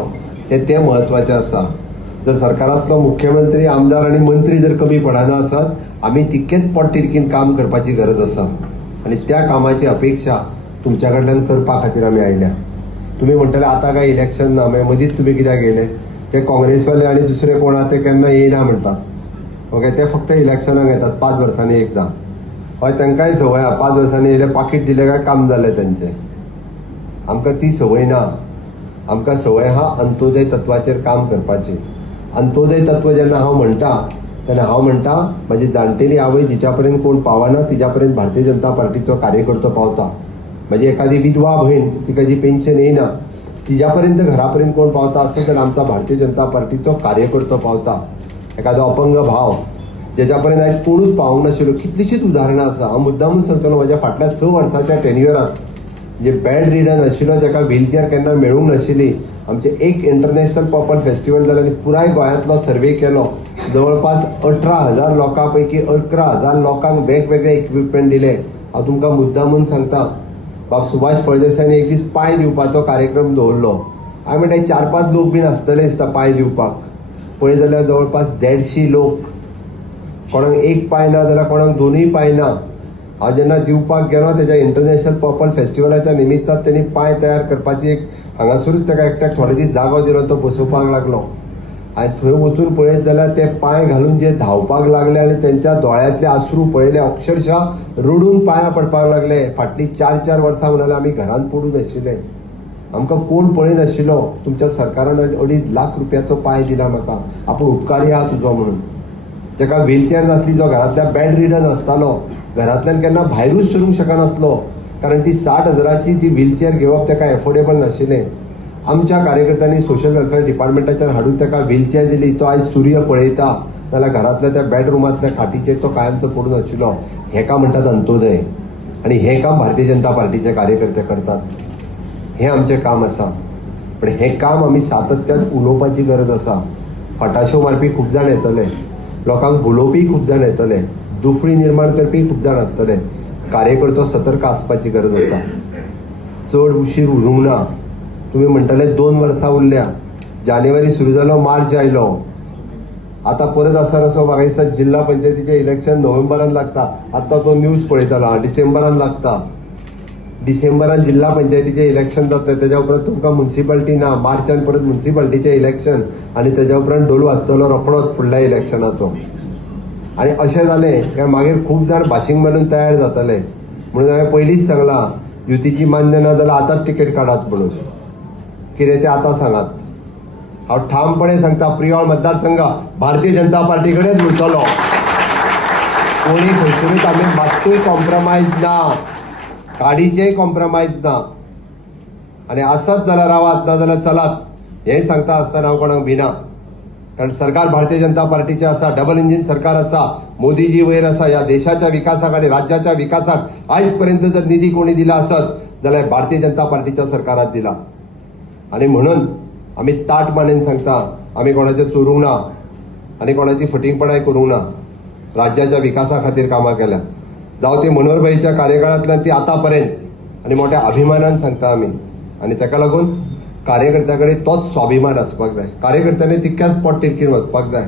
ते महत्वाचे आसा। जर सरकारांतलो मुख्यमंत्री आमदार आणि मंत्री जर कमी पडना आसत आमी तितकेच पोटतिडकीन काम करपाची गरज आसा आणि त्या कामाची अपेक्षा तुमच्या कडल्यान करपा खातीर आमी आयल्या। तुम्ही म्हणटले आता काय इलेक्शन ना मागीर मदींच तुम्ही कित्याक गेले? ते काँग्रेसवाले आणि दुसरे कोण आहा ते केन्ना येयना म्हणटात। ओके, ते फक्त इलेक्शनाक येतात 5 वर्सांनी एकदा। हय, तांकांय संवय आहा 5 वर्सांनी येयले पाकीट दिले काय काम जालें तांचें। आमकां ती संवय ना। आमकां संवय आहा अंत्योदय तत्वाचेर काम करपाची। अंत्योदय तत्व जेन्ना हांव म्हणटा तेन्ना हांव म्हणटा म्हाजी जाणटेली आवय जिच्या पर्यंत कोण पावना तिच्या पर्यंत भारतीय जनता पार्टीचो कार्यकर्तो पावता। म्हाजी एखादी विधवा भयण तिका जी पेन्शन येयना तिच्या पर्यंत घरा पर्यंत कोण पावता आसत जाल्यार आमचा भारतीय जनता पार्टीचो कार्यकर्तो पावता। एखादो अपंग भाव जेच्या पर्यंत आयज कोणूच पावूंक नाशिल्लो, कितलीशीच उदाहरणां आसा। हांव मुद्दामून सांगतलो म्हाज्या फाटल्या 6 वर्साच्या टेन्युअरांत जे बेड रिडर नाशिल्लो जाका व्हीलचेअर केन्ना मेळूंक नाशिल्ली, आमचे एक इंटरनॅशनल पॉपल फेस्टिवल जालें आनी पुराय गोंयांतलो सर्वे केलो। जवळपास 18,000 लोकां पैकी 11,000 लोकांक वेगवेगळे इक्विपमेंट दिले। हांव तुमकां मुद्दामून सांगता, बाब सुभाष फळदेसायन एक दीस पांय दिवपाचो कार्यक्रम दवरलो। हांवें म्हणलें 4-5 लोक बीन आसतले दिसता पांय दिवपाक। पळय जाल्यार जवळपास 150 लोक। कोणाक एक पांय ना जाल्यार कोणाक 2 पांय ना। हांव जेन्ना दिवपाक गेलो तेच्या इंटरनॅशनल पॉपल फेस्टिवलाच्या निमित्तान त्यांनी पांय तयार करपाची एक हांगासरूच ताका एकट्याक थोडे दीस जागो दिलो, तो बसोवपाक लागलो। आनी थंय वचून पळयत जाल्यार ते पांय घालून जे धांवपाक लागले आनी त्यांच्या दोळ्यांतले अश्रू पळयले, अक्षरशः रडून पांयां पडपाक लागले। फाटलीं 4-4 वर्सां म्हणल्यार आमी घरांत पडून आशिल्ले, आमकां कोण पळयनाशिल्लो। तुमच्या सरकारान 2.5 लाख रुपयाचो पांय दिला म्हाका, आपूण उपकारी आहा तुजो म्हणून। जाका व्हीलचेअर नासली, जो घरांतल्या बेड रिडर नासतालो, घरांतल्यान केन्ना भायरूच सरूंक शकनासलो, कारण ती 60,000ची ती व्हीलचेअर घेवप ताका एफोर्डेबल नाशिल्लें। आमच्या कार्यकर्त्यांनी सोशल वेलफेअर डिपार्टमेंटाचेर हाडून ताका व्हीलचेअर दिली। तो आयज सूर्य पळयता जाल्यार घरांतल्या त्या बेडरुमांतल्या खाटीचेर तो कायमचो पडून आशिल्लो। हेका म्हणटात अंत्योदय, आणि हे काम भारतीय जनता पार्टीचे कार्यकर्ते करतात। हे आमचें काम आसा, पण हे काम आमी सातत्यान उलोवपाची गरज आसा। फटाशो मारपी खूब जाण येतले, लोकांक भुलोवपी खूब जाण येतले, दुफळी निर्माण करपी खूब जाण आसतले। कार्यकर्तो सतर्क आसपाची गरज आसा। चड उशीर उरूंक ना। तुम्ही म्हणटले 2 वर्सां उरल्या, जानेवारी सुरू जालो, मार्च आयलो, आता परत आसतना असो म्हाका दिसता जिल्हा पंचायतीचे इलेक्शन नोव्हेंबरान लागता। आता तो न्यूज पळयतालो डिसेंबरान लागता। डिसेंबरान जिल्हा पंचायतीचे इलेक्शन जातले, तेच्या उपरांत तुमकां म्युनिसिपालिटी ना। मार्चान परत म्युनिसिपालिटीचे इलेक्शन आनी तेच्या उपरांत डोल वाजतलो रोखडोच फुडल्या इलेक्शनाचो। आणि अशें जालें काय मागीर खूब जाण भाशींग मारून तयार जातले। म्हणून हांवें पयलींच सांगलां युतीची मान्य ना जाल्यार आतांच तिकेट काडात म्हणून। कितें तें आतां सांगात। हांव ठामपणे सांगता, प्रियोळ मतदारसंघ भारतीय जनता पार्टी कडेच उरतलो। कोणी खंयसरूच आमी मात्तूय कॉम्प्रमायज ना, काडीचेय कॉम्प्रमायज ना। आनी आसत जाल्यार रावात, ना जाल्यार चलात हें सांगता आसतना हांव कोणाक भिना। कारण सरकार भारतीय जनता पार्टीचे आसा, डबल इंजिन सरकार आसा, मोदीजी वयर आसा। ह्या देशाच्या विकासाक आणि राज्याच्या विकासाक आयज पर्यंत जर निधी कोणी दिला आसत जाल्यार भारतीय जनता पार्टीच्या सरकारात दिला। आणि म्हणून आमी ताट मानेन सांगता, आमी कोणाचें चोरूंक ना आनी कोणाची फटिंगपणाय करूंक ना। राज्याच्या विकासा खातीर कामां केल्या, जावं ती मनोहरभाईच्या कार्यकाळांतल्यान ती आतापर्यंत, आणि मोठ्या अभिमानान सांगता आमी। आणि ताका लागून कार्यकर्त्याकडे तोच स्वाभिमान आसपाक जाय। कार्यकर्त्यांनी तितक्याच पोटतिडकीन वचपाक जाय।